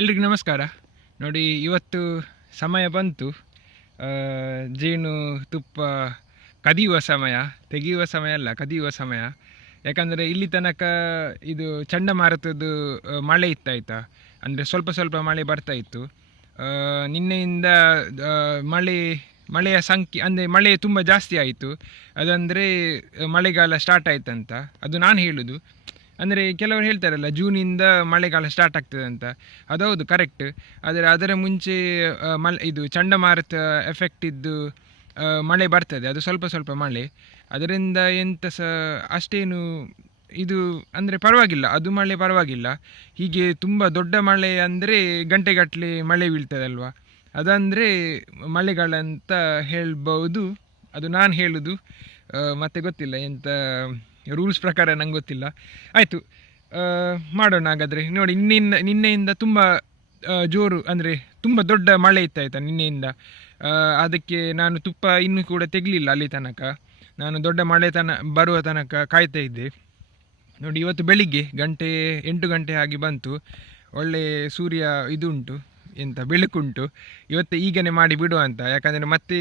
ಎಲ್ರಿಗೂ ನಮಸ್ಕಾರ. ನೋಡಿ, ಇವತ್ತು ಸಮಯ ಬಂತು. ಜೇನು ತುಪ್ಪ ಕದಿಯುವ ಸಮಯ, ತೆಗೆಯುವ ಸಮಯ ಅಲ್ಲ, ಕದಿಯುವ ಸಮಯ. ಯಾಕಂದರೆ ಇಲ್ಲಿ ತನಕ ಇದು ಚಂಡಮಾರುತದ್ದು ಮಳೆ ಇತ್ತಾಯ್ತಾ? ಅಂದರೆ ಸ್ವಲ್ಪ ಸ್ವಲ್ಪ ಮಳೆ ಬರ್ತಾ ಇತ್ತು. ನಿನ್ನೆಯಿಂದ ಮಳೆ, ಮಳೆಯ ಸಂಖ್ಯೆ, ಅಂದರೆ ಮಳೆ ತುಂಬ ಜಾಸ್ತಿ ಆಯಿತು. ಅದಂದರೆ ಮಳೆಗಾಲ ಸ್ಟಾರ್ಟ್ ಆಯ್ತಂತ. ಅದು ನಾನು ಹೇಳೋದು. ಅಂದರೆ ಕೆಲವರು ಹೇಳ್ತಾರಲ್ಲ, ಜೂನಿಂದ ಮಳೆಗಾಲ ಸ್ಟಾರ್ಟ್ ಆಗ್ತದೆ ಅಂತ. ಅದೌದು ಕರೆಕ್ಟ್ ಆದರೆ ಅದರ ಮುಂಚೆ ಮಳೆ, ಇದು ಚಂಡಮಾರುತ ಎಫೆಕ್ಟ್ ಇದ್ದು ಮಳೆ ಬರ್ತದೆ. ಅದು ಸ್ವಲ್ಪ ಸ್ವಲ್ಪ ಮಳೆ. ಅದರಿಂದ ಎಂತ ಸಹ ಅಷ್ಟೇನು ಇದು ಅಂದರೆ ಪರವಾಗಿಲ್ಲ. ಅದು ಮಳೆ ಪರವಾಗಿಲ್ಲ. ಹೀಗೆ ತುಂಬ ದೊಡ್ಡ ಮಳೆ ಅಂದರೆ ಗಂಟೆಗಟ್ಟಲೆ ಮಳೆ ಬೀಳ್ತದಲ್ವಾ? ಅದಂದರೆ ಮಳೆಗಾಲ ಅಂತ ಹೇಳ್ಬೋದು ಅದು ನಾನು ಹೇಳುವುದು ಮತ್ತೆ ಗೊತ್ತಿಲ್ಲ ಎಂತ ರೂಲ್ಸ್ ಪ್ರಕಾರ ನಂಗೆ ಗೊತ್ತಿಲ್ಲ. ಆಯಿತು ಮಾಡೋಣ ಹಾಗಾದರೆ. ನೋಡಿ ನಿನ್ನೆಯಿಂದ ನಿನ್ನೆಯಿಂದ ತುಂಬ ಜೋರು ಅಂದರೆ ತುಂಬ ದೊಡ್ಡ ಮಳೆ ಇತ್ತಾಯ್ತಾ ನಿನ್ನೆಯಿಂದ? ಅದಕ್ಕೆ ನಾನು ತುಪ್ಪ ಇನ್ನೂ ಕೂಡ ತೆಗಲಿಲ್ಲ ಅಲ್ಲಿ ತನಕ. ನಾನು ದೊಡ್ಡ ಮಳೆ ತನ, ಬರುವ ತನಕ ಕಾಯ್ತಾ ಇದ್ದೆ. ನೋಡಿ, ಇವತ್ತು ಬೆಳಿಗ್ಗೆ ಗಂಟೆ ಎಂಟು ಗಂಟೆ ಆಗಿ ಬಂತು. ಒಳ್ಳೆ ಸೂರ್ಯ ಇದು ಉಂಟು ಎಂತ ಬೆಳಕುಂಟು. ಇವತ್ತು ಈಗನೇ ಮಾಡಿ ಬಿಡುವ ಅಂತ. ಯಾಕಂದರೆ ಮತ್ತೆ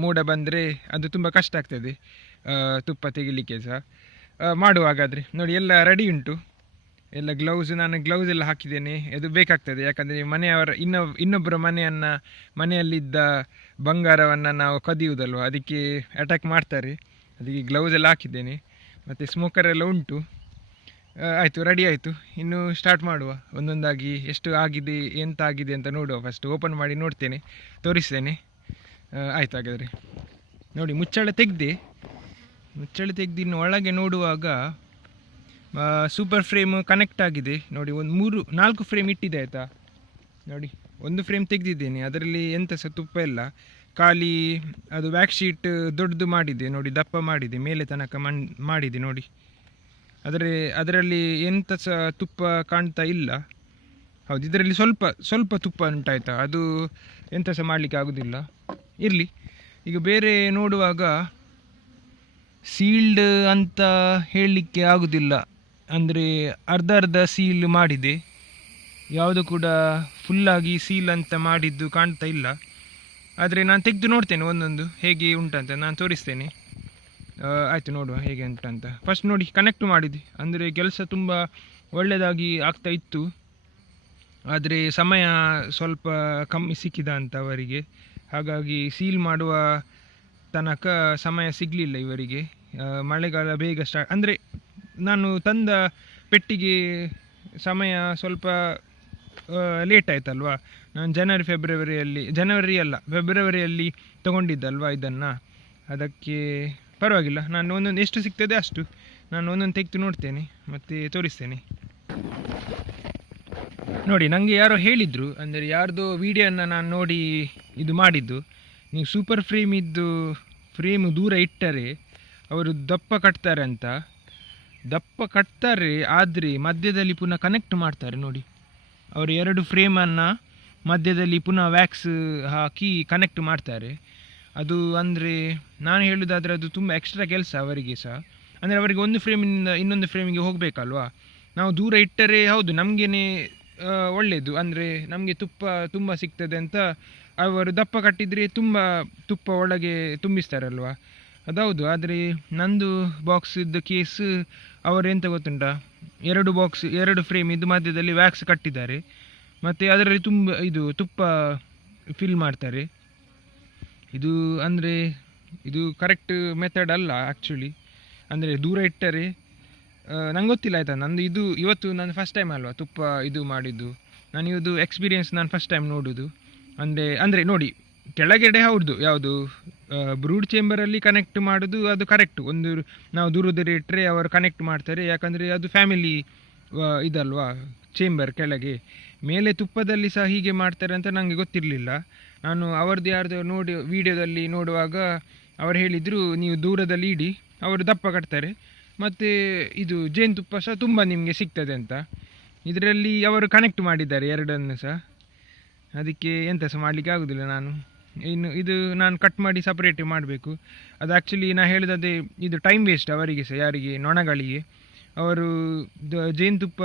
ಮೂಡ ಬಂದರೆ ಅದು ತುಂಬ ಕಷ್ಟ ಆಗ್ತದೆ. ತುಪ್ಪ ತೆಗಿಲಿಕ್ಕೆ ಸಹ. ಮಾಡುವಾಗಾದರೆ. ನೋಡಿ, ಎಲ್ಲ ರೆಡಿ ಉಂಟು. ಎಲ್ಲ ಗ್ಲೌಸ್ ನಾನು ಗ್ಲೌಸ್ ಎಲ್ಲ ಹಾಕಿದ್ದೇನೆ. ಅದು ಬೇಕಾಗ್ತದೆ. ಯಾಕಂದರೆ ಮನೆಯವರ, ಇನ್ನೊ ಇನ್ನೊಬ್ಬರ ಮನೆಯನ್ನು, ಮನೆಯಲ್ಲಿದ್ದ ಬಂಗಾರವನ್ನು ನಾವು ಕದಿಯುವುದಲ್ವ? ಅದಕ್ಕೆ ಅಟ್ಯಾಕ್ ಮಾಡ್ತಾರೆ. ಅದಕ್ಕೆ ಗ್ಲೌಸ್ ಎಲ್ಲ ಹಾಕಿದ್ದೇನೆ. ಮತ್ತು ಸ್ಮೋಕರ್ ಎಲ್ಲ ಉಂಟು. ಆಯಿತು ರೆಡಿ ಆಯಿತು. ಇನ್ನು ಸ್ಟಾರ್ಟ್ ಮಾಡುವ. ಒಂದೊಂದಾಗಿ ಎಷ್ಟು ಆಗಿದೆ, ಎಂತ ಆಗಿದೆ ಅಂತ ನೋಡುವ. ಫಸ್ಟ್ ಓಪನ್ ಮಾಡಿ ನೋಡ್ತೇನೆ. ತೋರಿಸ್ತೇನೆ. ಆಯ್ತು ಹಾಗಾದರೆ. ನೋಡಿ, ಮುಚ್ಚಳ ತೆಗೆದೆ. ಮುಚ್ಚಳ ತೆಗೆದಿನ್ನು ಒಳಗೆ ನೋಡುವಾಗ ಸೂಪರ್ ಫ್ರೇಮ್ ಕನೆಕ್ಟ್ ಆಗಿದೆ. ನೋಡಿ, ಒಂದು ಮೂರು, ನಾಲ್ಕು ಫ್ರೇಮ್ ಇಟ್ಟಿದೆ ಆಯಿತಾ? ನೋಡಿ, ಒಂದು ಫ್ರೇಮ್ ತೆಗೆದಿದ್ದೇನೆ. ಅದರಲ್ಲಿ ಎಂತ ಸಹ ತುಪ್ಪ ಇಲ್ಲ. ಖಾಲಿ ಅದು ಬ್ಯಾಕ್ ಶೀಟ್ ದೊಡ್ಡದು ಮಾಡಿದೆ. ನೋಡಿ, ದಪ್ಪ ಮಾಡಿದೆ. ಮೇಲೆ ತನಕ ಮಣ್, ಮಾಡಿದೆ. ನೋಡಿ, ಅದರ, ಅದರಲ್ಲಿ ಎಂತ ಸಹ ತುಪ್ಪ ಕಾಣ್ತಾ ಇಲ್ಲ. ಹೌದು, ಇದರಲ್ಲಿ ಸ್ವಲ್ಪ ಸ್ವಲ್ಪ ತುಪ್ಪ ಉಂಟಾಯ್ತಾ? ಅದು ಎಂತ ಸಹ ಮಾಡಲಿಕ್ಕೆ ಆಗೋದಿಲ್ಲ. ಇರಲಿ. ಈಗ ಬೇರೆ ನೋಡುವಾಗ ಸೀಲ್ಡ್ ಅಂತ ಹೇಳಲಿಕ್ಕೆ ಆಗೋದಿಲ್ಲ. ಅಂದರೆ ಅರ್ಧ ಅರ್ಧ ಸೀಲ್ ಮಾಡಿದೆ. ಯಾವುದು ಕೂಡ ಫುಲ್ಲಾಗಿ ಸೀಲ್ ಅಂತ ಮಾಡಿದ್ದು ಕಾಣ್ತಾ ಇಲ್ಲ. ಆದರೆ ನಾನು ತೆಗೆದು ನೋಡ್ತೇನೆ ಒಂದೊಂದು ಹೇಗೆ ಉಂಟಂತ ನಾನು ತೋರಿಸ್ತೇನೆ. ಆಯ್ತು ನೋಡುವ ಹೇಗೆ ಉಂಟಂತ ಫಸ್ಟ್ ನೋಡಿ ಕನೆಕ್ಟ್ ಮಾಡಿದೆ. ಅಂದರೆ ಕೆಲಸ ತುಂಬ ಒಳ್ಳೆಯದಾಗಿ ಆಗ್ತಾ ಇತ್ತು. ಆದರೆ ಸಮಯ ಸ್ವಲ್ಪ ಕಮ್ಮಿ ಸಿಕ್ಕಿದ ಅಂತ ಅವರಿಗೆ. ಹಾಗಾಗಿ ಸೀಲ್ ಮಾಡುವ ತನಕ ಸಮಯ ಸಿಗಲಿಲ್ಲ ಇವರಿಗೆ. ಮಳೆಗಾಲ ಬೇಗ ಸ್ಟಾರ್ಟ್ ಅಂದರೆ ನಾನು ತಂದ ಪೆಟ್ಟಿಗೆ ಸಮಯ ಸ್ವಲ್ಪ ಲೇಟ್ ಆಯ್ತಲ್ವಾ? ನಾನು ಜನವರಿ ಫೆಬ್ರವರಿಯಲ್ಲಿ ಜನವರಿ ಅಲ್ಲ ಫೆಬ್ರವರಿಯಲ್ಲಿ ತಗೊಂಡಿದ್ದಲ್ವಾ ಇದನ್ನು? ಅದಕ್ಕೆ ಪರವಾಗಿಲ್ಲ, ನಾನು ಒಂದೊಂದು, ಎಷ್ಟು ಸಿಗ್ತದೆ ಅಷ್ಟು ನಾನು ಒಂದೊಂದು ತೆಗೆದು ನೋಡ್ತೇನೆ, ಮತ್ತು ತೋರಿಸ್ತೇನೆ. ನೋಡಿ ನನಗೆ ಯಾರೋ ಹೇಳಿದರು, ಅಂದರೆ ಯಾರ್ದೋ ವಿಡಿಯೋನ ನಾನು ನೋಡಿ ಇದು ಮಾಡಿದ್ದು. ನೀವು ಸೂಪರ್ ಫ್ರೇಮ್ ಇದ್ದು ಫ್ರೇಮ್ ದೂರ ಇಟ್ಟರೆ ಅವರು ದಪ್ಪ ಕಟ್ತಾರೆ ಅಂತ. ದಪ್ಪ ಕಟ್ತಾರೆ ಆದರೆ ಮಧ್ಯದಲ್ಲಿ ಪುನಃ ಕನೆಕ್ಟ್ ಮಾಡ್ತಾರೆ ನೋಡಿ. ಅವರು ಎರಡು ಫ್ರೇಮನ್ನು ಮಧ್ಯದಲ್ಲಿ ಪುನಃ ವ್ಯಾಕ್ಸ್ ಹಾಕಿ ಕನೆಕ್ಟ್ ಮಾಡ್ತಾರೆ. ಅದು ಅಂದರೆ ನಾನು ಹೇಳೋದಾದರೆ ಅದು ತುಂಬ ಎಕ್ಸ್ಟ್ರಾ ಕೆಲಸ ಅವರಿಗೆ ಸಹ. ಅಂದರೆ ಅವರಿಗೆ ಒಂದು ಫ್ರೇಮಿನಿಂದ ಇನ್ನೊಂದು ಫ್ರೇಮಿಗೆ ಹೋಗಬೇಕಲ್ವಾ? ನಾವು ದೂರ ಇಟ್ಟರೆ ಹೌದು ನಮಗೇನೆ ಒಳ್ಳೆಯದು ಅಂದರೆ ನಮಗೆ ತುಪ್ಪ ತುಂಬ ಸಿಗ್ತದೆ ಅಂತ ಅವರು ದಪ್ಪ ಕಟ್ಟಿದರೆ ತುಂಬ ತುಪ್ಪ ಒಳಗೆ ತುಂಬಿಸ್ತಾರಲ್ವಾ? ಅದೌದು, ಆದರೆ ನಂದು ಬಾಕ್ಸ್ ಇದ್ದ ಕೇಸ್ ಅವರು ಎಂತ ಗೊತ್ತುಂಟ? ಎರಡು ಬಾಕ್ಸ್ ಎರಡು ಫ್ರೇಮ್ ಇದು ಮಧ್ಯದಲ್ಲಿ ವ್ಯಾಕ್ಸ್ ಕಟ್ಟಿದ್ದಾರೆ. ಮತ್ತು ಅದರಲ್ಲಿ ತುಂಬ ಇದು ತುಪ್ಪ ಫಿಲ್ ಮಾಡ್ತಾರೆ. ಇದು ಅಂದರೆ ಇದು ಕರೆಕ್ಟ್ ಮೆಥಡ್ ಅಲ್ಲ ಆ್ಯಕ್ಚುಲಿ ಅಂದರೆ ದೂರ ಇಟ್ಟರೆ ನಂಗೆ ಗೊತ್ತಿಲ್ಲ ಆಯಿತಾ? ನಂದು ಇದು ಇವತ್ತು ನಾನು ಫಸ್ಟ್ ಟೈಮ್ ಅಲ್ವಾ ತುಪ್ಪ ಇದು ಮಾಡಿದ್ದು? ನಾನು ಇದು ಎಕ್ಸ್ಪೀರಿಯನ್ಸ್ ನಾನು ಫಸ್ಟ್ ಟೈಮ್ ನೋಡೋದು. ಅಂದರೆ ಅಂದರೆ ನೋಡಿ, ಕೆಳಗಡೆ ಹೌದು, ಯಾವುದು ಬ್ರೂಡ್ ಚೇಂಬರಲ್ಲಿ ಕನೆಕ್ಟ್ ಮಾಡೋದು ಅದು ಕರೆಕ್ಟ್ ಒಂದು ನಾವು ದೂರದಲ್ಲಿ ಇಟ್ಟರೆ ಅವರು ಕನೆಕ್ಟ್ ಮಾಡ್ತಾರೆ, ಯಾಕಂದರೆ ಅದು ಫ್ಯಾಮಿಲಿ ಇದಲ್ವಾ ಚೇಂಬರ್ ಕೆಳಗೆ. ಮೇಲೆ ತುಪ್ಪದಲ್ಲಿ ಸಹ ಹೀಗೆ ಮಾಡ್ತಾರೆ ಅಂತ ನನಗೆ ಗೊತ್ತಿರಲಿಲ್ಲ. ನಾನು ಅವ್ರದ್ದು ಯಾರ್ದು ನೋಡಿ ವಿಡಿಯೋದಲ್ಲಿ ನೋಡುವಾಗ ಅವರು ಹೇಳಿದರು, ನೀವು ದೂರದಲ್ಲಿ ಇಡಿ. ಅವರು ದಪ್ಪ ಕಟ್ತಾರೆ. ಮತ್ತು ಇದು ಜೇನುತುಪ್ಪ ಸಹ ತುಂಬ ನಿಮಗೆ ಸಿಗ್ತದೆ ಅಂತ. ಇದರಲ್ಲಿ ಅವರು ಕನೆಕ್ಟ್ ಮಾಡಿದ್ದಾರೆ ಎರಡನ್ನು ಸಹ. ಅದಕ್ಕೆ ಎಂತ ಸಹ ಮಾಡಲಿಕ್ಕೆ ಆಗೋದಿಲ್ಲ ನಾನು. ಇನ್ನು ಇದು ನಾನು ಕಟ್ ಮಾಡಿ ಸಪ್ರೇಟ್ ಮಾಡಬೇಕು. ಅದು ಆ್ಯಕ್ಚುಲಿ ನಾನು ಹೇಳಿದದೇ ಇದು ಟೈಮ್ ವೇಸ್ಟ್ ಅವರಿಗೆ ಸಹ, ಯಾರಿಗೆ, ನೊಣಗಳಿಗೆ. ಅವರು ಜೇನುತುಪ್ಪ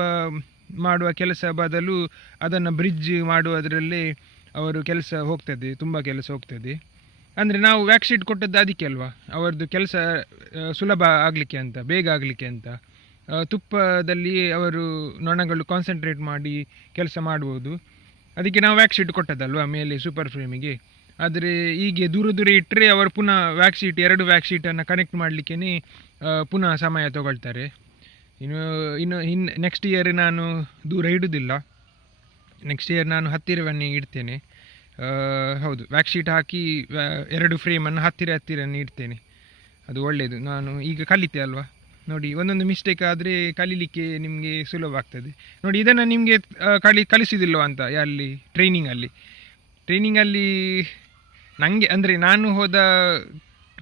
ಮಾಡುವ ಕೆಲಸ ಬದಲು ಅದನ್ನು ಬ್ರಿಡ್ಜ್ ಮಾಡುವುದರಲ್ಲೇ ಅವರು ಕೆಲಸ ಹೋಗ್ತದೆ, ತುಂಬ ಕೆಲಸ ಹೋಗ್ತದೆ. ಅಂದರೆ ನಾವು ವ್ಯಾಕ್ಶೀಟ್ ಕೊಟ್ಟದ್ದು ಅದಕ್ಕೆ ಅಲ್ವಾ? ಅವರದ್ದು ಕೆಲಸ ಸುಲಭ ಆಗಲಿಕ್ಕೆ ಅಂತ, ಬೇಗ ಆಗಲಿಕ್ಕೆ ಅಂತ. ತುಪ್ಪದಲ್ಲಿ ಅವರು ನೊಣಗಳು ಕಾನ್ಸಂಟ್ರೇಟ್ ಮಾಡಿ ಕೆಲಸ ಮಾಡ್ಬೋದು. ಅದಕ್ಕೆ ನಾವು ವ್ಯಾಕ್ಶೀಟ್ ಕೊಟ್ಟದಲ್ವಾ ಮೇಲೆ ಸೂಪರ್ ಫ್ರೇಮಿಗೆ ಆದರೆ ಹೀಗೆ ದೂರ ದೂರ ಇಟ್ಟರೆ ಅವರು ಪುನಃ ವ್ಯಾಕ್ಶೀಟ್ ಎರಡು ವ್ಯಾಕ್ಶೀಟನ್ನು ಕನೆಕ್ಟ್ ಮಾಡಲಿಕ್ಕೇ ಪುನಃ ಸಮಯ ತಗೊಳ್ತಾರೆ. ಇನ್ನು ಇನ್ನು, ಇನ್ ನೆಕ್ಸ್ಟ್ ಇಯರ್ ನಾನು ದೂರ ಇಡುವುದಿಲ್ಲ ನೆಕ್ಸ್ಟ್ ಇಯರ್ ನಾನು ಹತ್ತಿರವನ್ನೇ ಇಡ್ತೇನೆ. ಹೌದು ಹೌದು ವ್ಯಾಕ್ಶೀಟ್ ಹಾಕಿ ಎರಡು ಫ್ರೇಮನ್ನು ಹತ್ತಿರ ಹತ್ತಿರ ಇಡ್ತೇನೆ. ಅದು ಒಳ್ಳೆಯದು ನಾನು ಈಗ ಕಲಿತೆ ಅಲ್ವಾ? ನೋಡಿ, ಒಂದೊಂದು ಮಿಸ್ಟೇಕ್ ಆದರೆ ಕಲೀಲಿಕ್ಕೆ ನಿಮಗೆ ಸುಲಭ ಆಗ್ತದೆ. ನೋಡಿ, ಇದನ್ನು ನಿಮಗೆ ಕಲಿ ಕಲಿಸಿದಿಲ್ವ ಅಂತ, ಅಲ್ಲಿ ಟ್ರೈನಿಂಗಲ್ಲಿ ಟ್ರೈನಿಂಗಲ್ಲಿ ನನಗೆ ಅಂದರೆ ನಾನು ಹೋದ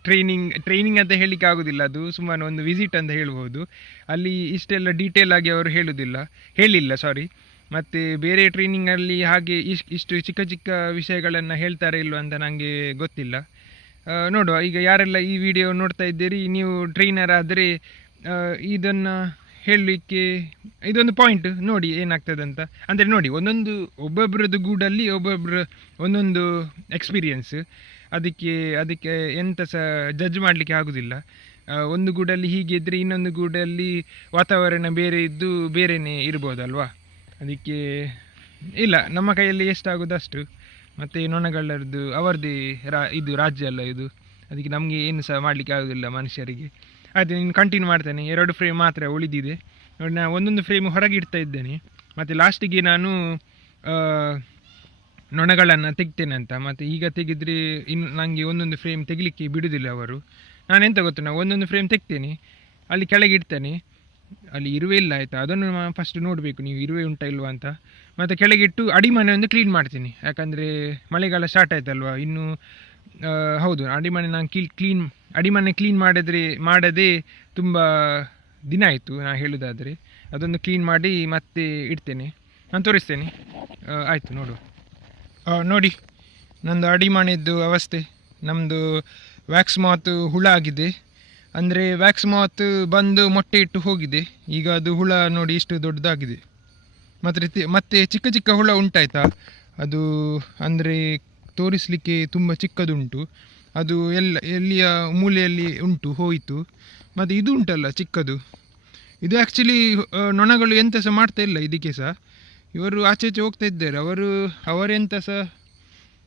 ಟ್ರೈನಿಂಗ್ ಟ್ರೈನಿಂಗ್ ಅಂತ ಹೇಳಲಿಕ್ಕೆ ಆಗೋದಿಲ್ಲ ಅದು, ಸುಮ್ಮನೆ ಒಂದು ವಿಸಿಟ್ ಅಂತ ಹೇಳ್ಬೋದು. ಅಲ್ಲಿ ಇಷ್ಟೆಲ್ಲ ಡೀಟೇಲ್ ಆಗಿ ಅವರು ಹೇಳೋದಿಲ್ಲ, ಹೇಳಿಲ್ಲ ಸಾರಿ ಮತ್ತು ಬೇರೆ ಟ್ರೈನಿಂಗಲ್ಲಿ ಹಾಗೆ ಇಷ್ಟು ಇಷ್ಟು ಚಿಕ್ಕ ಚಿಕ್ಕ ವಿಷಯಗಳನ್ನು ಹೇಳ್ತಾರೆ ಇಲ್ವ ಅಂತ ನನಗೆ ಗೊತ್ತಿಲ್ಲ. ನೋಡುವ, ಈಗ ಯಾರೆಲ್ಲ ಈ ವಿಡಿಯೋ ನೋಡ್ತಾ ಇದ್ದೀರಿ, ನೀವು ಟ್ರೈನರ್ ಆದರೆ ಇದನ್ನು ಹೇಳಲಿಕ್ಕೆ, ಇದೊಂದು ಪಾಯಿಂಟ್ ನೋಡಿ ಏನಾಗ್ತದೆ ಅಂತ ಅಂದರೆ ನೋಡಿ, ಒಂದೊಂದು ಒಬ್ಬೊಬ್ಬರದ್ದು ಗೂಡಲ್ಲಿ ಒಬ್ಬೊಬ್ಬರು ಒಂದೊಂದು ಎಕ್ಸ್ಪೀರಿಯೆನ್ಸ್ ಅದಕ್ಕೆ ಅದಕ್ಕೆ ಎಂತ ಸಹ ಜಡ್ಜ್ ಮಾಡಲಿಕ್ಕೆ ಆಗೋದಿಲ್ಲ. ಒಂದು ಗೂಡಲ್ಲಿ ಹೀಗೆ ಇದ್ದರೆ ಇನ್ನೊಂದು ಗೂಡಲ್ಲಿ ವಾತಾವರಣ ಬೇರೆ ಇದ್ದು ಬೇರೆಯೇ ಇರ್ಬೋದಲ್ವಾ? ಅದಕ್ಕೆ, ಇಲ್ಲ, ನಮ್ಮ ಕೈಯಲ್ಲಿ ಎಷ್ಟಾಗೋದು ಅಷ್ಟು ಮತ್ತು ನೊಣಗಳದ್ದು ಅವರದ್ದೇ ರಾ, ಇದು ರಾಜ್ಯ ಅಲ್ಲ ಇದು. ಅದಕ್ಕೆ ನಮಗೆ ಏನು ಸಹ ಮಾಡಲಿಕ್ಕೆ ಆಗೋದಿಲ್ಲ ಮನುಷ್ಯರಿಗೆ. ಆಯ್ತು ನೀನು ಕಂಟಿನ್ಯೂ ಮಾಡ್ತೇನೆ. ಎರಡು ಫ್ರೇಮ್ ಮಾತ್ರ ಉಳಿದಿದೆ. ನೋಡಿ ನಾನು ಒಂದೊಂದು ಫ್ರೇಮ್ ಹೊರಗೆ ಇಡ್ತಾ ಇದ್ದೇನೆ. ಮತ್ತು ಲಾಸ್ಟಿಗೆ ನಾನು ನೊಣಗಳನ್ನು ತೆಗಿತೇನೆ ಅಂತ. ಮತ್ತು ಈಗ ತೆಗೆದ್ರೆ ಇನ್ನು ನನಗೆ ಒಂದೊಂದು ಫ್ರೇಮ್ ತೆಗಿಲಿಕ್ಕೆ ಬಿಡುವುದಿಲ್ಲ ಅವರು. ನಾನೆಂತ ಗೊತ್ತು ನಾವು ಒಂದೊಂದು ಫ್ರೇಮ್ ತೆಗ್ತೇನೆ. ಅಲ್ಲಿ ಕೆಳಗೆ ಇಡ್ತೇನೆ. ಅಲ್ಲಿ ಇರುವೆ ಇಲ್ಲ ಆಯಿತಾ? ಅದನ್ನು ಫಸ್ಟ್ ನೋಡಬೇಕು, ನೀವು ಇರುವೆ ಉಂಟಾ ಇಲ್ವಾ ಅಂತ. ಮತ್ತು ಕೆಳಗಿಟ್ಟು ಅಡಿಮನೆ ಒಂದು ಕ್ಲೀನ್ ಮಾಡ್ತೀನಿ. ಯಾಕಂದರೆ ಮಳೆಗಾಲ ಸ್ಟಾರ್ಟ್ ಆಯ್ತಲ್ವಾ? ಇನ್ನು ಹೌದು, ಅಡಿಮನೆ ನಾನು ಕ್ಲೀ ಕ್ಲೀನ್ ಅಡಿಮನೆ ಕ್ಲೀನ್ ಮಾಡಿದ್ರೆ, ಮಾಡದೆ ತುಂಬ ದಿನ ಆಯಿತು ನಾನು ಹೇಳೋದಾದರೆ. ಅದೊಂದು ಕ್ಲೀನ್ ಮಾಡಿ ಮತ್ತೆ ಇಡ್ತೇನೆ. ನಾನು ತೋರಿಸ್ತೇನೆ. ಆಯಿತು, ನೋಡು. ನೋಡಿ, ನಂದು ಅಡಿಮನೆದ್ದು ಅವಸ್ಥೆ. ನಮ್ಮದು ವ್ಯಾಕ್ಸ್ ಮಾತು ಹುಳ ಆಗಿದೆ. ಅಂದರೆ ವ್ಯಾಕ್ಸ್ ಮಾತ್ ಬಂದು ಮೊಟ್ಟೆ ಇಟ್ಟು ಹೋಗಿದೆ. ಈಗ ಅದು ಹುಳ ನೋಡಿ ಇಷ್ಟು ದೊಡ್ಡದಾಗಿದೆ. ಮತ್ತು, ಮತ್ತೆ ಚಿಕ್ಕ ಚಿಕ್ಕ ಹುಳ ಉಂಟಾಯ್ತಾ? ಅದು ಅಂದರೆ ತೋರಿಸಲಿಕ್ಕೆ ತುಂಬ ಚಿಕ್ಕದುಂಟು. ಅದು ಎಲ್ಲ, ಎಲ್ಲಿಯ ಮೂಲೆಯಲ್ಲಿ ಉಂಟು, ಹೋಯಿತು. ಮತ್ತು ಇದು ಉಂಟಲ್ಲ ಚಿಕ್ಕದು. ಇದು ಆ್ಯಕ್ಚುಲಿ ನೊಣಗಳು ಎಂತ ಸಹ ಮಾಡ್ತಾ ಇಲ್ಲ ಇದಕ್ಕೆ ಸಹ. ಇವರು ಆಚೆ ಈಚೆ ಹೋಗ್ತಾ ಇದ್ದಾರೆ. ಅವರು, ಅವರೆಂತ ಸಹ,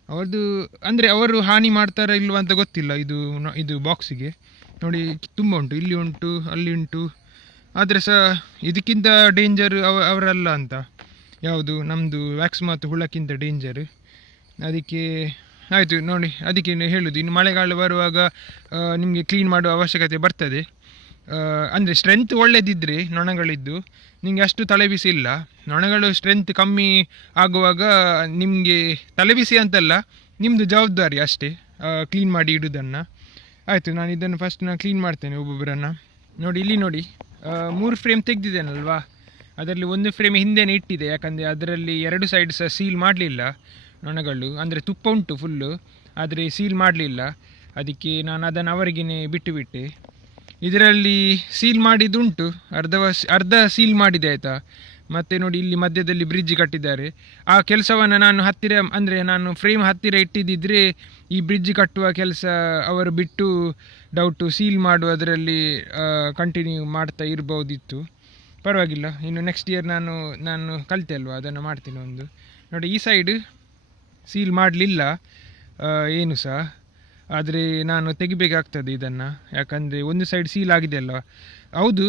ಅವ್ರದ್ದು, ಅಂದರೆ ಅವರು ಹಾನಿ ಮಾಡ್ತಾರಾ ಇಲ್ವಾ ಅಂತ ಗೊತ್ತಿಲ್ಲ ಇದು ಇದು ಬಾಕ್ಸಿಗೆ ನೋಡಿ, ತುಂಬ ಉಂಟು. ಇಲ್ಲಿ ಉಂಟು, ಅಲ್ಲಿ ಉಂಟು. ಆದರೆ ಸಹ, ಇದಕ್ಕಿಂತ ಡೇಂಜರ್ ಅವ, ಅವರಲ್ಲ ಅಂತ. ಯಾವುದು ನಮ್ಮದು ವ್ಯಾಕ್ಸ್ ಮಾತು ಹುಳಕ್ಕಿಂತ ಡೇಂಜರ್ ಅದಕ್ಕೆ ಆಯಿತು ನೋಡಿ, ಅದಕ್ಕೆ ಹೇಳೋದು. ಇನ್ನು ಮಳೆಗಾಲ ಬರುವಾಗ ನಿಮಗೆ ಕ್ಲೀನ್ ಮಾಡುವ ಅವಶ್ಯಕತೆ ಬರ್ತದೆ. ಅಂದರೆ ಸ್ಟ್ರೆಂತ್ ಒಳ್ಳೆದಿದ್ದರೆ ನೊಣಗಳಿದ್ದು, ನಿಮಗೆ ಅಷ್ಟು ತಲೆಬಿಸಿ ಇಲ್ಲ. ನೊಣಗಳು ಸ್ಟ್ರೆಂತ್ ಕಮ್ಮಿ ಆಗುವಾಗ ನಿಮಗೆ ತಲೆಬಿಸಿ ಅಂತಲ್ಲ ನಿಮ್ಮದು ಜವಾಬ್ದಾರಿ ಅಷ್ಟೇ ಕ್ಲೀನ್ ಮಾಡಿ ಇಡುವುದನ್ನು ಆಯಿತು, ನಾನು ಇದನ್ನು ಫಸ್ಟ್ ನಾನು ಕ್ಲೀನ್ ಮಾಡ್ತೇನೆ ಒಬ್ಬೊಬ್ಬರನ್ನು. ನೋಡಿ, ಇಲ್ಲಿ ನೋಡಿ ಮೂರು ಫ್ರೇಮ್ ತೆಗೆದಿದ್ದೇನಲ್ವಾ? ಅದರಲ್ಲಿ ಒಂದು ಫ್ರೇಮ್ ಹಿಂದೆನೇ ಇಟ್ಟಿದೆ, ಯಾಕಂದರೆ ಅದರಲ್ಲಿ ಎರಡು ಸೈಡ್ ಸಹ ಸೀಲ್ ಮಾಡಲಿಲ್ಲ. ನೊಣಗಳು, ಅಂದರೆ ತುಪ್ಪ ಉಂಟು ಫುಲ್ಲು ಆದರೆ ಸೀಲ್ ಮಾಡಲಿಲ್ಲ. ಅದಕ್ಕೆ ನಾನು ಅದನ್ನು ಅವರಿಗೇ ಬಿಟ್ಟು ಬಿಟ್ಟೆ. ಇದರಲ್ಲಿ ಸೀಲ್ ಮಾಡಿದ್ದುಂಟು, ಅರ್ಧ ಅರ್ಧ ಸೀಲ್ ಮಾಡಿದೆ ಆಯಿತಾ. ಮತ್ತು ನೋಡಿ ಇಲ್ಲಿ ಮಧ್ಯದಲ್ಲಿ ಬ್ರಿಡ್ಜ್ ಕಟ್ಟಿದ್ದಾರೆ. ಆ ಕೆಲಸವನ್ನು ನಾನು ಹತ್ತಿರ, ಅಂದರೆ ನಾನು ಫ್ರೇಮ್ ಹತ್ತಿರ ಇಟ್ಟಿದ್ದಿದ್ರೆ ಈ ಬ್ರಿಡ್ಜ್ ಕಟ್ಟುವ ಕೆಲಸ ಅವರು ಬಿಟ್ಟು ಡೌಟು ಸೀಲ್ ಮಾಡುವುದರಲ್ಲಿ ಕಂಟಿನ್ಯೂ ಮಾಡ್ತಾ ಇರ್ಬೋದಿತ್ತು. ಪರವಾಗಿಲ್ಲ, ಇನ್ನು ನೆಕ್ಸ್ಟ್ ಇಯರ್ ನಾನು ನಾನು ಕಲಿತೆ ಅಲ್ವಾ, ಅದನ್ನು ಮಾಡ್ತೀನಿ ಒಂದು. ನೋಡಿ ಈ ಸೈಡ್ ಸೀಲ್ ಮಾಡಲಿಲ್ಲ. ಏನು ಸಹ ಆದರೆ ನಾನು ತೆಗಿಬೇಕಾಗ್ತದೆ ಇದನ್ನು. ಯಾಕಂದರೆ ಒಂದು ಸೈಡ್ ಸೀಲ್ ಆಗಿದೆ ಅಲ್ವ? ಹೌದು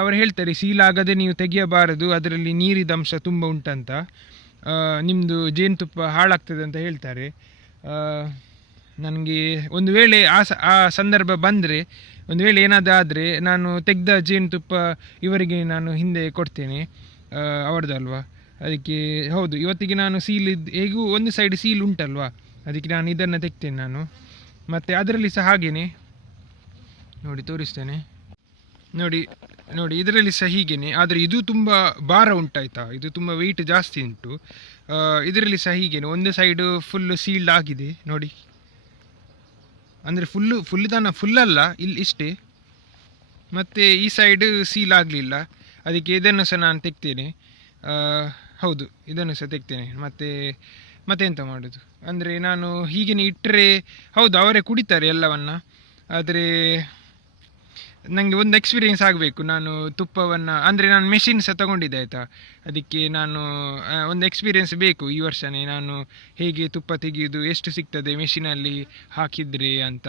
ಅವರು ಹೇಳ್ತಾರೆ ಸೀಲ್ ಆಗದೆ ನೀವು ತೆಗಿಯಬಾರದು, ಅದರಲ್ಲಿ ನೀರಿದ ಅಂಶ ತುಂಬ ಉಂಟಂತ. ನಿಮ್ಮದು ಜೇನುತುಪ್ಪ ಹಾಳಾಗ್ತದೆ ಅಂತ ಹೇಳ್ತಾರೆ. ನನಗೆ ಒಂದು ವೇಳೆ ಆ ಸ, ಆ ಸಂದರ್ಭ ಬಂದರೆ, ಒಂದು ವೇಳೆ ಏನಾದರೂ ಆದರೆ ನಾನು ತೆಗೆದ ಜೇನುತುಪ್ಪ ಇವರಿಗೆ ನಾನು ಹಿಂದೆ ಕೊಡ್ತೇನೆ. ಅವರದಲ್ವಾ ಅದಕ್ಕೆ ಹೌದು, ಇವತ್ತಿಗೆ ನಾನು ಸೀಲ್ ಇದ್ದು ಹೇಗೂ ಒಂದು ಸೈಡ್ ಸೀಲ್ ಉಂಟಲ್ವಾ? ಅದಕ್ಕೆ ನಾನು ಇದನ್ನು ತೆಗ್ತೇನೆ ನಾನು. ಮತ್ತು ಅದರಲ್ಲಿ ಸಹ ಹಾಗೇನೆ. ನೋಡಿ, ತೋರಿಸ್ತೇನೆ. ನೋಡಿ ನೋಡಿ, ಇದರಲ್ಲಿ ಸಹ ಹೀಗೇನೆ. ಆದರೆ ಇದು ತುಂಬ ಭಾರ ಉಂಟಾಯ್ತಾ? ಇದು ತುಂಬ ವೆಯ್ಟ್ ಜಾಸ್ತಿ ಉಂಟು. ಇದರಲ್ಲಿ ಸಹ ಹೀಗೇನೆ. ಒಂದು ಸೈಡು ಫುಲ್ಲು ಸೀಲ್ಡ್ ಆಗಿದೆ. ನೋಡಿ. ಅಂದರೆ ಫುಲ್ಲು ಫುಲ್ ತನ ಫುಲ್ಲಲ್ಲ ಇಲ್ಲಿ ಇಷ್ಟೇ. ಮತ್ತು ಈ ಸೈಡ್ ಸೀಲ್ ಆಗಲಿಲ್ಲ. ಅದಕ್ಕೆ ಇದನ್ನು ಸಹ ನಾನು ತೆಗ್ತೇನೆ ಹೌದು, ಇದನ್ನು ಸಹ ತೆಗ್ತೇನೆ. ಮತ್ತೆ ಮತ್ತೆ ಎಂತ ಮಾಡೋದು? ಅಂದರೆ ನಾನು ಹೀಗೇನೆ ಇಟ್ಟರೆ ಹೌದು, ಅವರೇ ಕುಡಿತಾರೆ ಎಲ್ಲವನ್ನ. ಆದರೆ ನನಗೆ ಒಂದು ಎಕ್ಸ್ಪೀರಿಯೆನ್ಸ್ ಆಗಬೇಕು. ನಾನು ತುಪ್ಪವನ್ನು, ಅಂದರೆ ನಾನು ಮೆಷಿನ್ ಸಹ ತಗೊಂಡಿದ್ದೆ, ಆಯಿತಾ? ಅದಕ್ಕೆ ನಾನು ಒಂದು ಎಕ್ಸ್ಪೀರಿಯೆನ್ಸ್ ಬೇಕು ಈ ವರ್ಷನೇ. ನಾನು ಹೇಗೆ ತುಪ್ಪ ತೆಗೆಯೋದು, ಎಷ್ಟು ಸಿಗ್ತದೆ ಮೆಷಿನಲ್ಲಿ ಹಾಕಿದರೆ ಅಂತ.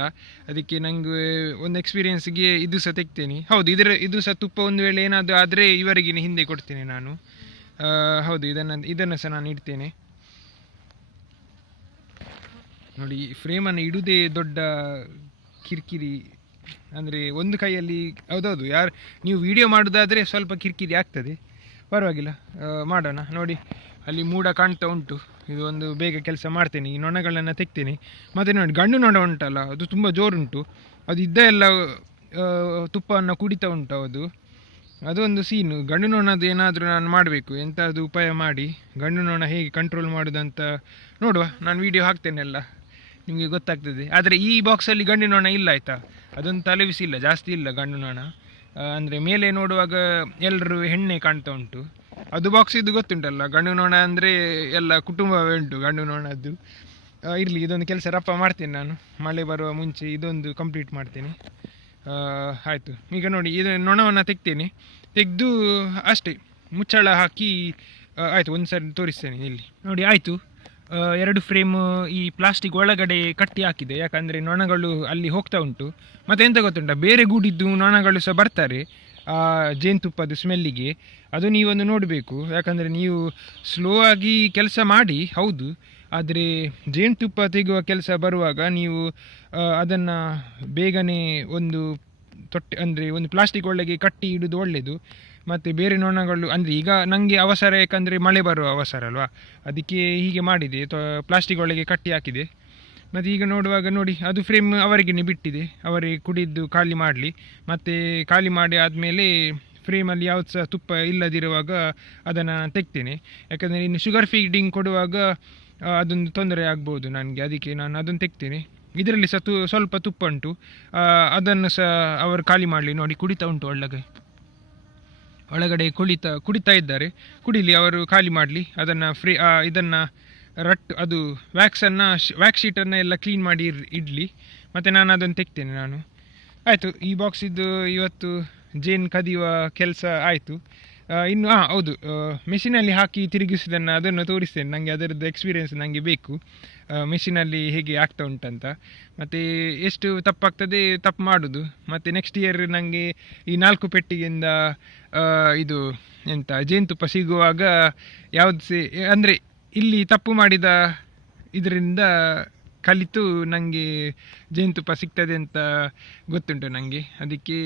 ಅದಕ್ಕೆ ನನಗೆ ಒಂದು ಎಕ್ಸ್ಪೀರಿಯೆನ್ಸ್ಗೆ ಇದು ಸಹ ತೆಗ್ತೇನೆ. ಹೌದು, ಇದರ, ಇದು ಸಹ ತುಪ್ಪ ಒಂದು ವೇಳೆ ಏನಾದರೂ ಆದರೆ ಇವರಿಗೆ ಹಿಂದೆ ಕೊಡ್ತೇನೆ ನಾನು. ಹೌದು, ಇದನ್ನು ಇದನ್ನು ಸಹ ನಾನು ಇಡ್ತೇನೆ. ನೋಡಿ ಫ್ರೇಮನ್ನು ಇಡುವುದೇ ದೊಡ್ಡ ಕಿರಿಕಿರಿ. ಅಂದರೆ ಒಂದು ಕೈಯಲ್ಲಿ, ಹೌದೌದು, ಯಾರು, ನೀವು ವಿಡಿಯೋ ಮಾಡೋದಾದರೆ ಸ್ವಲ್ಪ ಕಿರಿಕಿರಿ ಆಗ್ತದೆ. ಪರವಾಗಿಲ್ಲ ಮಾಡೋಣ. ನೋಡಿ, ಅಲ್ಲಿ ಮೂಡ ಕಾಣ್ತಾ ಉಂಟು. ಇದು ಒಂದು ಬೇಗ ಕೆಲಸ ಮಾಡ್ತೇನೆ. ಈ ನೊಣಗಳನ್ನು ತೆಗ್ತೇನೆ ಮತ್ತು ನೋಡಿ, ಗಂಡು ನೊಣ ಉಂಟಲ್ಲ, ಅದು ತುಂಬ ಜೋರುಂಟು. ಅದು ಇದ್ದ ಎಲ್ಲ ತುಪ್ಪವನ್ನು ಕುಡಿತಾ ಉಂಟು ಅದು ಅದೊಂದು ಸೀನು ಗಂಡು ನೋಣದ್ದು ಏನಾದರೂ ನಾನು ಮಾಡಬೇಕು ಎಂಥದ್ದು ಉಪಾಯ ಮಾಡಿ, ಗಂಡು ನೋಣ ಹೇಗೆ ಕಂಟ್ರೋಲ್ ಮಾಡೋದಂತ ನೋಡುವ. ನಾನು ವಿಡಿಯೋ ಹಾಕ್ತೇನೆ ಎಲ್ಲ. ನಿಮಗೆ ಗೊತ್ತಾಗ್ತದೆ. ಆದರೆ ಈ ಬಾಕ್ಸಲ್ಲಿ ಗಂಡು ನೋಣ ಇಲ್ಲ ಆಯಿತಾ? ಅದೊಂದು ತಲೆಬಿಸಿ ಇಲ್ಲ, ಜಾಸ್ತಿ ಇಲ್ಲ ಗಂಡು ನೋಣ ಅಂದರೆ ಮೇಲೆ ನೋಡುವಾಗ ಎಲ್ಲರೂ ಹೆಣ್ಣೆ ಕಾಣ್ತಾ ಉಂಟು. ಅದು ಬಾಕ್ಸ್ ಇದು ಗೊತ್ತುಂಟಲ್ಲ, ಗಂಡು ನೋಣ ಅಂದರೆ ಎಲ್ಲ ಕುಟುಂಬವೇ ಉಂಟು ಗಂಡು ನೋಣದ್ದು ಇರಲಿ, ಇದೊಂದು ಕೆಲಸ ರಪ್ಪ ಮಾಡ್ತೇನೆ ನಾನು. ಮಳೆ ಬರುವ ಮುಂಚೆ ಇದೊಂದು ಕಂಪ್ಲೀಟ್ ಮಾಡ್ತೇನೆ. ಆಯಿತು. ಈಗ ನೋಡಿ, ಇದು ನೊಣವನ್ನು ತೆಗ್ತೇನೆ. ತೆಗೆದು ಅಷ್ಟೇ, ಮುಚ್ಚಳ ಹಾಕಿ ಆಯಿತು, ಒಂದು ಸರಿ ತೋರಿಸ್ತೇನೆ ಇಲ್ಲಿ. ನೋಡಿ, ಆಯಿತು. ಎರಡು ಫ್ರೇಮ್ ಈ ಪ್ಲಾಸ್ಟಿಕ್ ಒಳಗಡೆ ಕಟ್ಟಿ ಹಾಕಿದೆ. ಯಾಕಂದರೆ ನೊಣಗಳು ಅಲ್ಲಿ ಹೋಗ್ತಾ ಉಂಟು. ಮತ್ತು ಎಂತ ಗೊತ್ತುಂಟ? ಬೇರೆ ಗೂಡಿದ್ದು ನೊಣಗಳು ಸಹ ಬರ್ತಾರೆ. ಆ, ಜೇನುತುಪ್ಪದ ಸ್ಮೆಲ್ಲಿಗೆ ಅದು ನೀವೊಂದು ನೋಡಬೇಕು. ಯಾಕಂದರೆ ನೀವು ಸ್ಲೋ ಆಗಿ ಕೆಲಸ ಮಾಡಿ, ಹೌದು. ಆದರೆ ಜೇನುತುಪ್ಪ ತೆಗೆಯುವ ಕೆಲಸ ಬರುವಾಗ ನೀವು ಅದನ್ನು ಬೇಗನೆ ಒಂದು ತೊಟ್ಟೆ, ಅಂದರೆ ಒಂದು ಪ್ಲಾಸ್ಟಿಕ್ ಒಳಗೆ ಕಟ್ಟಿ ಇಡೋದು ಒಳ್ಳೆಯದು ಮತ್ತು ಬೇರೆ ನೊಣಗಳು, ಅಂದರೆ ಈಗ ನನಗೆ ಅವಸರ, ಯಾಕಂದರೆ ಮಳೆ ಬರುವ ಅವಸರ ಅಲ್ವಾ? ಅದಕ್ಕೆ ಹೀಗೆ ಮಾಡಿದೆ ಪ್ಲಾಸ್ಟಿಕ್ ಒಳಗೆ ಕಟ್ಟಿ ಹಾಕಿದೆ. ಮತ್ತು ಈಗ ನೋಡುವಾಗ ನೋಡಿ, ಅದು ಫ್ರೇಮ್ ಅವರಿಗೇ ಬಿಟ್ಟಿದೆ. ಅವರಿಗೆ ಕುಡಿದ್ದು ಖಾಲಿ ಮಾಡಲಿ. ಮತ್ತು ಖಾಲಿ ಮಾಡಿ ಆದಮೇಲೆ ಫ್ರೇಮಲ್ಲಿ ಯಾವ್ದು ಸಹ ತುಪ್ಪ ಇಲ್ಲದಿರುವಾಗ ಅದನ್ನು ನಾನು ತೆಗ್ತೇನೆ. ಯಾಕಂದರೆ ಇನ್ನು ಶುಗರ್ ಫೀಡಿಂಗ್ ಕೊಡುವಾಗ ಅದೊಂದು ತೊಂದರೆ ಆಗ್ಬೋದು ನನಗೆ, ಅದಕ್ಕೆ ನಾನು ಅದನ್ನು ತೆಗ್ತೇನೆ ಇದರಲ್ಲಿ ಸಹ ತು ಸ್ವಲ್ಪ ತುಪ್ಪ ಉಂಟು ಅದನ್ನು ಸಹ ಅವರು ಖಾಲಿ ಮಾಡಲಿ, ನೋಡಿ, ಕುಡಿತಾ ಉಂಟು ಒಳಗೆ. ಒಳಗಡೆ ಕುಳಿತಾ, ಕುಡಿತಾ ಇದ್ದಾರೆ. ಕುಡಿಲಿ, ಅವರು ಖಾಲಿ ಮಾಡಲಿ. ಅದನ್ನು ಫ್ರೀ ಇದನ್ನು ರಟ್, ಅದು ವ್ಯಾಕ್ಸನ್ನು ವ್ಯಾಕ್ ಶೀಟನ್ನು ಎಲ್ಲ ಕ್ಲೀನ್ ಮಾಡಿ ಇಡಲಿ. ಮತ್ತು ನಾನು ಅದನ್ನು ತೆಗ್ತೇನೆ ನಾನು. ಆಯಿತು, ಈ ಬಾಕ್ಸಿದ್ದು ಇವತ್ತು ಜೇನು ಕದಿಯುವ ಕೆಲಸ ಆಯಿತು. ಇನ್ನು ಹಾಂ ಹೌದು. ಮೆಷಿನಲ್ಲಿ ಹಾಕಿ ತಿರುಗಿಸಿದನ್ನು ಅದನ್ನು ತೋರಿಸ್ತೇನೆ. ನನಗೆ ಅದರದ್ದು ಎಕ್ಸ್ಪೀರಿಯೆನ್ಸ್ ನನಗೆ ಬೇಕು. ಮೆಷಿನಲ್ಲಿ ಹೇಗೆ ಆಗ್ತಾ ಉಂಟಂತ. ಮತ್ತು ಎಷ್ಟು ತಪ್ಪಾಗ್ತದೆ ತಪ್ಪು ಮಾಡೋದು. ಮತ್ತು ನೆಕ್ಸ್ಟ್ ಇಯರ್ ನನಗೆ ಈ ನಾಲ್ಕು ಪೆಟ್ಟಿಗೆಯಿಂದ ಇದು ಎಂತ, ಜೇನುತುಪ್ಪ ಸಿಗುವಾಗ ಯಾವ್ದು ಸೇ, ಅಂದರೆ ಇಲ್ಲಿ ತಪ್ಪು ಮಾಡಿದ ಇದರಿಂದ ಕಲಿತು ನನಗೆ ಜೇನುತುಪ್ಪ ಸಿಗ್ತದೆ ಅಂತ ಗೊತ್ತುಂಟು ನನಗೆ ಅದಕ್ಕೆ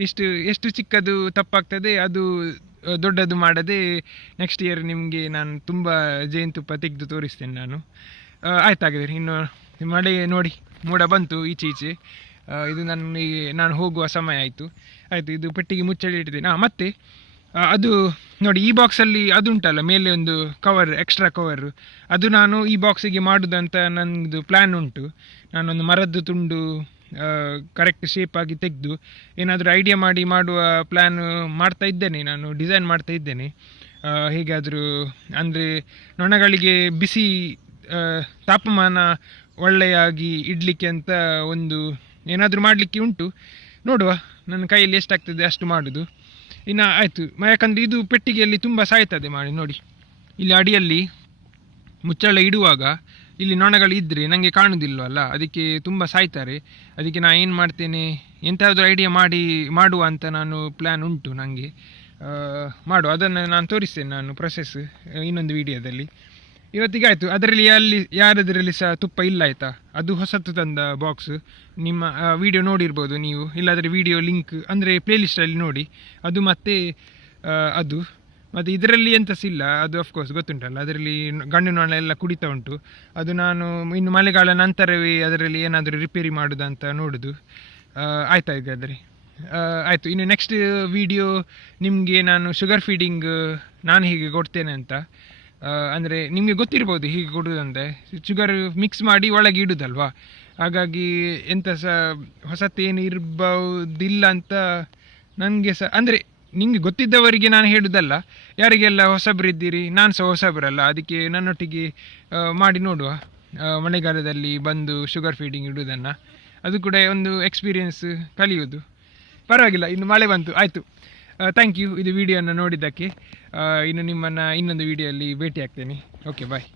ಎಷ್ಟು ಎಷ್ಟು ಚಿಕ್ಕದು ತಪ್ಪಾಗ್ತದೆ, ಅದು ದೊಡ್ಡದು ಮಾಡದೆ ನೆಕ್ಸ್ಟ್ ಇಯರ್ ನಿಮಗೆ ನಾನು ತುಂಬ ಜೇನುತುಪ್ಪ ತೆಗೆದು ತೋರಿಸ್ತೇನೆ ನಾನು. ಆಯ್ತಾಗಿದೆ ಆಯ್ತಾಗಿದ್ರೆ ಇನ್ನು ಮಳೆ ನೋಡಿ, ಮೋಡ ಬಂತು ಈಚೆ ಈಚೆ. ಇದು ನನಗೆ, ನಾನು ಹೋಗುವ ಸಮಯ ಆಯಿತು. ಆಯಿತು, ಇದು ಪೆಟ್ಟಿಗೆ ಮುಚ್ಚಳಿ ಇಟ್ಟಿದ್ದೇನೆ. ಹಾಂ ಮತ್ತೆ ಅದು ನೋಡಿ, ಈ ಬಾಕ್ಸಲ್ಲಿ ಅದು ಉಂಟಲ್ಲ, ಮೇಲೆ ಒಂದು ಕವರ್ ಎಕ್ಸ್ಟ್ರಾ ಕವರು ಅದು ನಾನು ಈ ಬಾಕ್ಸಿಗೆ ಮಾಡೋದಂತ ನನ್ನದು ಪ್ಲ್ಯಾನ್ ಉಂಟು. ನಾನೊಂದು ಮರದ್ದು ತುಂಡು ಕರೆಕ್ಟ್ ಶೇಪ್ ಆಗಿ ತೆಗೆದು ಏನಾದರೂ ಐಡಿಯಾ ಮಾಡಿ ಮಾಡುವ ಪ್ಲ್ಯಾನ್ ಮಾಡ್ತಾ ಇದ್ದೇನೆ. ನಾನು ಡಿಸೈನ್ ಮಾಡ್ತಾ ಇದ್ದೇನೆ. ಹೇಗಾದರೂ ಅಂದರೆ ನೊಣಗಳಿಗೆ ಬಿಸಿ ತಾಪಮಾನ ಒಳ್ಳೆಯಾಗಿ ಇಡಲಿಕ್ಕೆ ಅಂತ ಒಂದು ಏನಾದರೂ ಮಾಡಲಿಕ್ಕೆ ಉಂಟು. ನೋಡುವ. ನನ್ನ ಕೈಯಲ್ಲಿ ಎಷ್ಟಾಗ್ತದೆ ಅಷ್ಟು ಮಾಡೋದು. ಇನ್ನು ಆಯಿತು. ಯಾಕಂದರೆ ಇದು ಪೆಟ್ಟಿಗೆಯಲ್ಲಿ ತುಂಬ ಸಾಯ್ತದೆ ಮಾಡಿ ನೋಡಿ. ಇಲ್ಲಿ ಅಡಿಯಲ್ಲಿ ಮುಚ್ಚಳ ಇಡುವಾಗ ಇಲ್ಲಿ ನೊಣಗಳು ಇದ್ದರೆ ನನಗೆ ಕಾಣುವುದಿಲ್ಲವಲ್ಲ ಅದಕ್ಕೆ ತುಂಬ ಸಾಯ್ತಾರೆ. ಅದಕ್ಕೆ ನಾನು ಏನು ಮಾಡ್ತೇನೆ ಎಂಥಾದರೂ ಐಡಿಯಾ ಮಾಡಿ, ಮಾಡುವ ಅಂತ ನಾನು ಪ್ಲ್ಯಾನ್ ಉಂಟು ನನಗೆ ಮಾಡು ಅದನ್ನು ನಾನು ತೋರಿಸ್ತೇನೆ ನಾನು ಪ್ರೊಸೆಸ್ ಇನ್ನೊಂದು ವಿಡಿಯೋದಲ್ಲಿ ಇವತ್ತಿಗೆ ಆಯಿತು, ಅದರಲ್ಲಿ ಅಲ್ಲಿ ಯಾರದರಲ್ಲಿ ಸಹ ತುಪ್ಪ ಇಲ್ಲ ಆಯಿತಾ? ಅದು ಹೊಸತು ತಂದ ಬಾಕ್ಸ್ ನಿಮ್ಮ ವಿಡಿಯೋ ನೋಡಿರ್ಬೋದು ನೀವು. ಇಲ್ಲಾದರೆ ವಿಡಿಯೋ ಲಿಂಕ್ ಅಂದರೆ ಪ್ಲೇಲಿಸ್ಟಲ್ಲಿ ನೋಡಿ. ಅದು ಮತ್ತೆ ಅದು. ಮತ್ತು ಇದರಲ್ಲಿ ಎಂತ ಇಲ್ಲ ಅದು ಅಫ್ಕೋರ್ಸ್ ಗೊತ್ತುಂಟಲ್ಲ, ಅದರಲ್ಲಿ ಗಂಡು ನೊಣ ಎಲ್ಲ ಕುಡಿತಾ ಉಂಟು. ಅದು ನಾನು ಇನ್ನು ಮಳೆಗಾಲ ನಂತರವೇ ಅದರಲ್ಲಿ ಏನಾದರೂ ರಿಪೇರಿ ಮಾಡೋದಂತ ನೋಡೋದು. ಆಯ್ತಾ ಹಾಗಾದರೆ? ಆಯಿತು, ಇನ್ನು ನೆಕ್ಸ್ಟ್ ವಿಡಿಯೋ ನಿಮಗೆ ನಾನು ಶುಗರ್ ಫೀಡಿಂಗ್ ನಾನು ಹೀಗೆ ಕೊಡ್ತೇನೆ ಅಂತ. ಅಂದರೆ ನಿಮಗೆ ಗೊತ್ತಿರ್ಬೋದು ಹೀಗೆ ಕೊಡೋದಂತೆ ಶುಗರ್ ಮಿಕ್ಸ್ ಮಾಡಿ ಒಳಗೆ ಇಡೋದಲ್ವಾ? ಹಾಗಾಗಿ ಎಂಥ ಸಹ ಹೊಸತೇನು ಇರ್ಬೋದಿಲ್ಲ ಅಂತ ನನಗೆ ಸಹ ಅಂದರೆ ನಿಮಗೆ ಗೊತ್ತಿದ್ದವರಿಗೆ ನಾನು ಹೇಳುವುದಲ್ಲ ಯಾರಿಗೆಲ್ಲ ಹೊಸಬರಿದ್ದೀರಿ? ನಾನು ಸಹ ಹೊಸಬರಲ್ಲ. ಅದಕ್ಕೆ ನನ್ನೊಟ್ಟಿಗೆ ಮಾಡಿ ನೋಡುವ. ಮಳೆಗಾಲದಲ್ಲಿ ಬಂದು ಶುಗರ್ ಫೀಡಿಂಗ್ ಇಡುವುದನ್ನು ಅದು ಕೂಡ ಒಂದು ಎಕ್ಸ್ಪೀರಿಯನ್ಸ್ ಕಲಿಯೋದು ಪರವಾಗಿಲ್ಲ, ಇನ್ನು ಮಳೆ ಬಂತು. ಆಯಿತು. ಥ್ಯಾಂಕ್ ಯು ಇದು ವಿಡಿಯೋನ ನೋಡಿದ್ದಕ್ಕೆ. ಇನ್ನು ನಿಮ್ಮನ್ನು ಇನ್ನೊಂದು ವಿಡಿಯೋಲ್ಲಿ ಭೇಟಿ ಆಗ್ತೇನೆ ಓಕೆ ಬಾಯ್